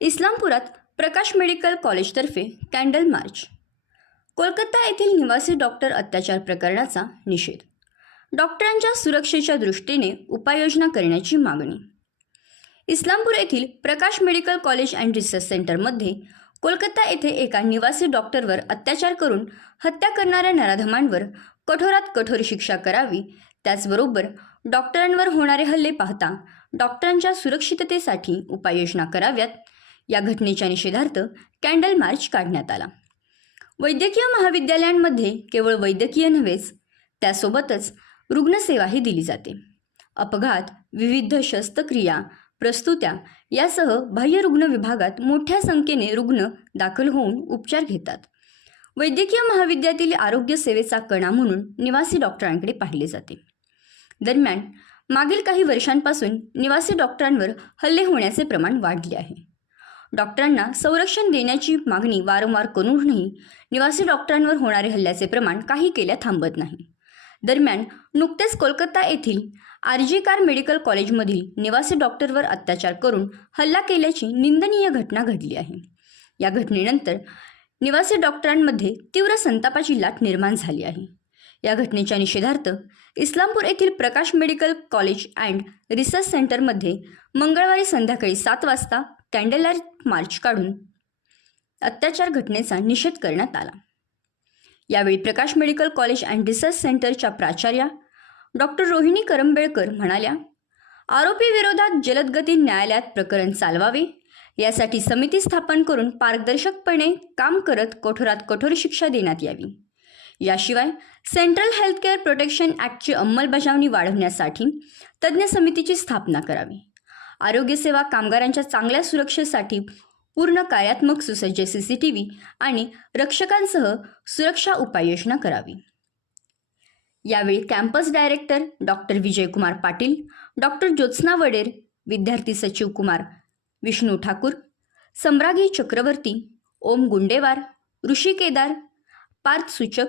इस्लामपुरात Prakash medical कॉलेजतर्फे candle march. Kolkata येथील निवासी डॉक्टर अत्याचार प्रकरणाचा निषेध. डॉक्टरांच्या सुरक्षेच्या दृष्टीने उपाययोजना करण्याची मागणी. इस्लामपूर येथील Prakash medical college and research सेंटरमध्ये कोलकाता येथे एका निवासी डॉक्टरवर अत्याचार करून हत्या करणाऱ्या नराधमांवर कठोरात कठोर शिक्षा करावी त्याचबरोबर डॉक्टरांवर होणारे हल्ले पाहता डॉक्टरांच्या सुरक्षिततेसाठी उपाययोजना कराव्यात. या घटनेच्या निषेधार्थ कॅन्डल मार्च काढण्यात आला. वैद्यकीय महाविद्यालयांमध्ये केवळ वैद्यकीय नव्हेच त्यासोबतच रुग्णसेवाही दिली जाते. अपघात विविध शस्त्रक्रिया प्रस्तुत्या. यासह बाह्य रुग्ण विभागात मोठ्या संख्येने रुग्ण दाखल होऊन उपचार घेतात. वैद्यकीय महाविद्यालयातील आरोग्य सेवेचा कणा म्हणून निवासी डॉक्टरांकडे पाहिले जाते. दरम्यान मागील काही वर्षांपासून निवासी डॉक्टरांवर हल्ले होण्याचे प्रमाण वाढले आहे. डॉक्टरांना संरक्षण देण्याची मागणी वारंवार करूनही निवासी डॉक्टरांवर होणारे हल्ल्याचे प्रमाण काही केल्या थांबत नाही. दरम्यान नुकतेच कोलकाता येथील आरजी कार मेडिकल कॉलेजमधील निवासी डॉक्टरवर अत्याचार करून हल्ला केल्याची निंदनीय घटना घडली आहे. या घटनेनंतर निवासी डॉक्टरांमध्ये तीव्र संतापाची लाट निर्माण झाली आहे. या घटनेच्या निषेधार्थ इस्लामपूर येथील Prakash medical college and research सेंटरमध्ये मंगळवारी संध्याकाळी सात वाजता कॅन्डल मार्च काढून अत्याचार घटनेचा निषेध करण्यात आला. यावेळी Prakash medical college and research सेंटरच्या प्राचार्या डॉक्टर रोहिणी करंबेळकर म्हणाल्या आरोपी विरोधात जलदगती न्यायालयात प्रकरण चालवावे. यासाठी समिती स्थापन करून पारदर्शकपणे काम करत कठोरात कठोर शिक्षा देण्यात यावी. याशिवाय सेंट्रल हेल्थकेअर प्रोटेक्शन ॲक्टची अंमलबजावणी वाढवण्यासाठी तज्ज्ञ समितीची स्थापना करावी. आरोग्यसेवा कामगारांच्या चांगल्या सुरक्षेसाठी पूर्ण कार्यात्मक सुसज्ज सी सी टी व्ही आणि रक्षकांसह सुरक्षा उपाययोजना करावी. यावेळी campus director doctor Vijaykumar Patil doctor Jyotsna Vader विद्यार्थी सचिव कुमार विष्णू ठाकूर सम्रागी चक्रवर्ती ओम गुंडेवार ऋषी केदार पार्थ सूचक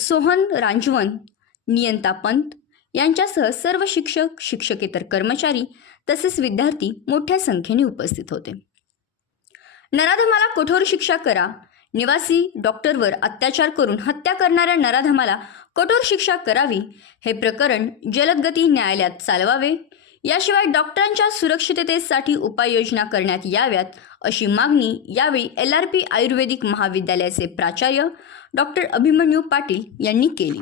सोहन रांजवन नियंता पंत यांच्यासह सर्व शिक्षक शिक्षकेतर कर्मचारी तसेच विद्यार्थी मोठ्या संख्येने उपस्थित होते. नराधमाला कठोर शिक्षा करा. निवासी डॉक्टरवर अत्याचार करून हत्या करणाऱ्या नराधमाला कठोर शिक्षा करावी. हे प्रकरण जलदगती न्यायालयात चालवावे. याशिवाय डॉक्टरांच्या सुरक्षिततेसाठी उपाययोजना करण्यात याव्यात अशी मागणी यावेळी एल आर पी आयुर्वेदिक महाविद्यालयाचे प्राचार्य डॉक्टर अभिमन्यू पाटील यांनी केली.